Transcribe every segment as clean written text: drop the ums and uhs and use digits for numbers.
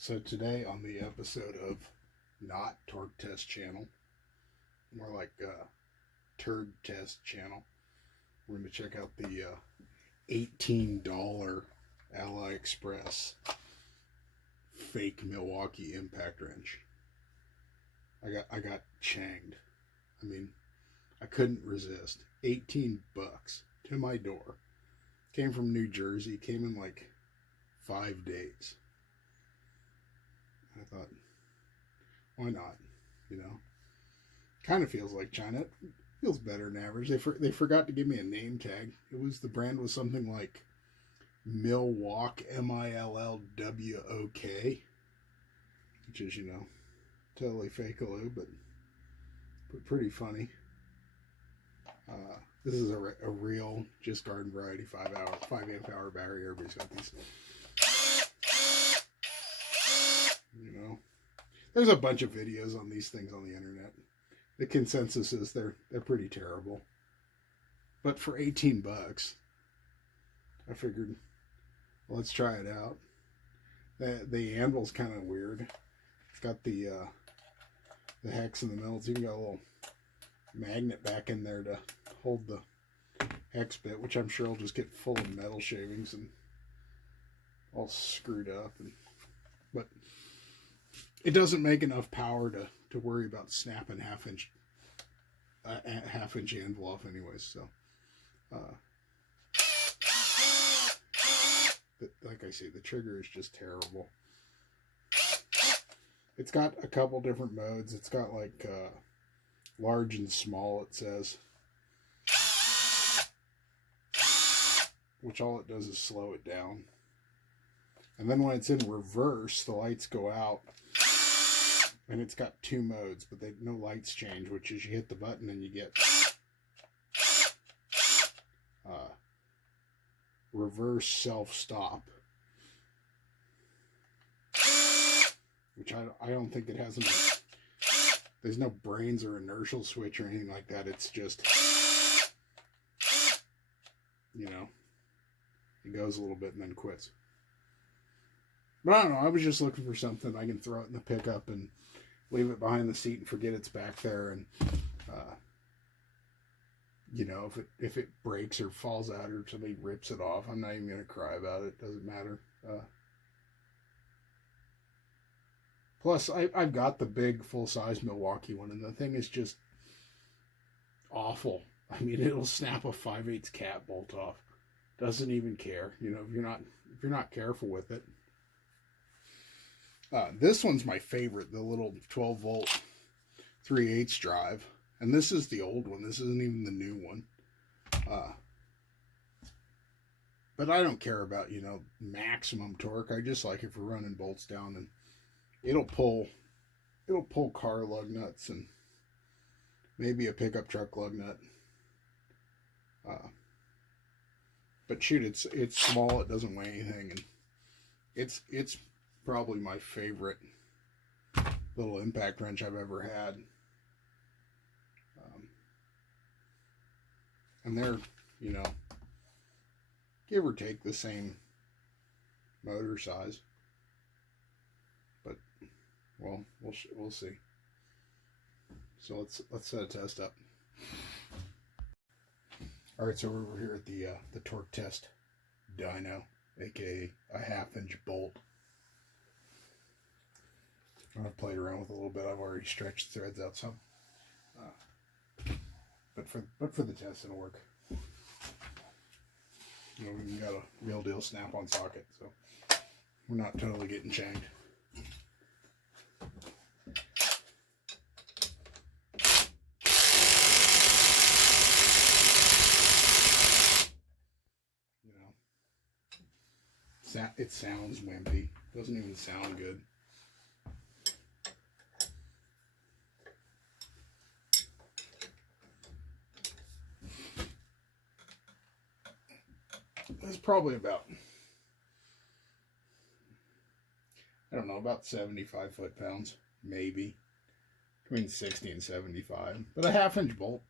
So today on the episode of not Torque Test Channel, more like Turd Test Channel, we're going to check out the $18 AliExpress fake Milwaukee impact wrench. I got changed. I mean, I couldn't resist. 18 bucks to my door. Came from New Jersey, came in like 5 days. I thought, why not? You know, kind of feels like China. It feels better than average. They forgot to give me a name tag. The brand was something like Milwaukee, Millwok, which is, you know, totally fake-a-loo, but pretty funny. This is a real, just garden variety 5 amp hour battery. Everybody's got these. You know, there's a bunch of videos on these things on the internet. The consensus is they're pretty terrible. But for 18 bucks, I figured, well, let's try it out. The anvil's kind of weird. It's got the hex in the middle. It's even got a little magnet back in there to hold the hex bit, which I'm sure will just get full of metal shavings and all screwed up. But it doesn't make enough power to worry about snapping half-inch anvil off anyways. So, like I say, the trigger is just terrible. It's got a couple different modes. It's got like large and small, it says, which all it does is slow it down. And then when it's in reverse, the lights go out. And it's got 2 modes, but no lights change, which is you hit the button and you get reverse self-stop. Which I don't think it has there's no brains or inertial switch or anything like that. It's just, you know, it goes a little bit and then quits. But I don't know, I was just looking for something I can throw it in the pickup and leave it behind the seat and forget it's back there. And, you know, if it breaks or falls out or somebody rips it off, I'm not even going to cry about it. Doesn't matter. Plus, I've got the big full-size Milwaukee one, and the thing is just awful. I mean, it'll snap a 5/8 cat bolt off. Doesn't even care. You know, if you're not careful with it. This one's my favorite, the little 12-volt 3/8 drive. And this is the old one. This isn't even the new one. But I don't care about, you know, maximum torque. I just like it for running bolts down, and it'll pull car lug nuts and maybe a pickup truck lug nut. But shoot, it's small. It doesn't weigh anything, and it's probably my favorite little impact wrench I've ever had. And they're, you know, give or take the same motor size. But, well, we'll see. So let's set a test up. All right, so we're over here at the torque test dyno, aka a 1/2-inch bolt. I've played around with it a little bit. I've already stretched the threads out some. But for the test, it'll work. You know, we got a real deal snap-on socket, so we're not totally getting shanked. You know, it sounds wimpy. Doesn't even sound good. It's probably about, I don't know, about 75 foot-pounds, maybe. Between 60 and 75. But a 1/2-inch bolt,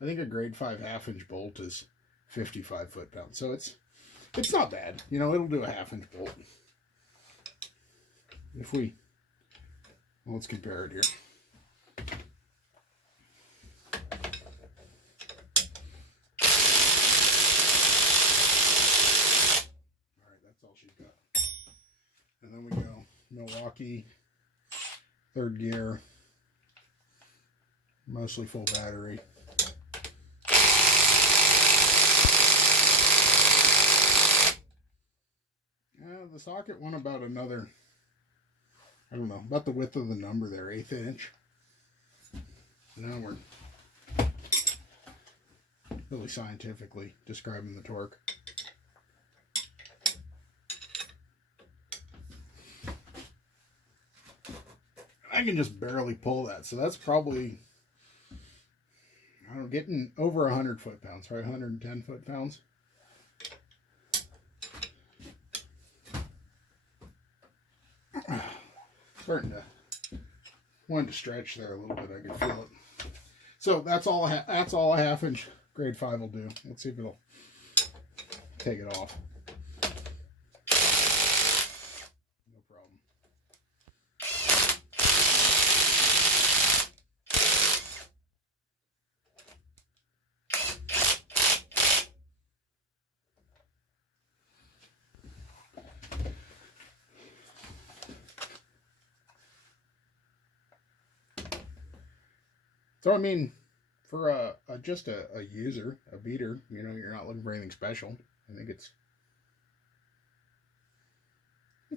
I think a grade 5 1/2-inch bolt is 55 foot-pounds. So it's not bad. You know, it'll do a 1/2-inch bolt. Well, let's compare it here. All right, that's all she's got. And then we go Milwaukee, 3rd gear, mostly full battery. The socket went about another, I don't know, about the width of the number there, 1/8 inch. Now we're really scientifically describing the torque. I can just barely pull that, so that's probably, I don't know, getting over 100 foot-pounds, right? 110 foot-pounds. Starting to, wanted to stretch there a little bit. I could feel it. So that's all. That's all a 1/2 inch grade 5 will do. Let's see if it'll take it off. No problem. So I mean, for just a user, a beater, you know, you're not looking for anything special. I think it's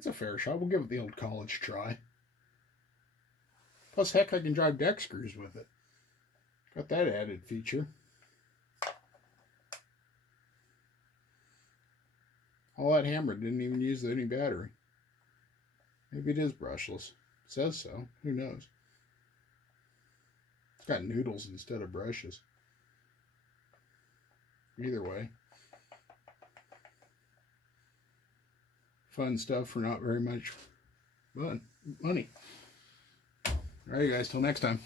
a fair shot. We'll give it the old college try. Plus, heck, I can drive deck screws with it. Got that added feature. All that hammer didn't even use any battery. Maybe it is brushless. It says so. Who knows? It's got noodles instead of brushes. Either way. Fun stuff for not very much money. Alright, guys, till next time.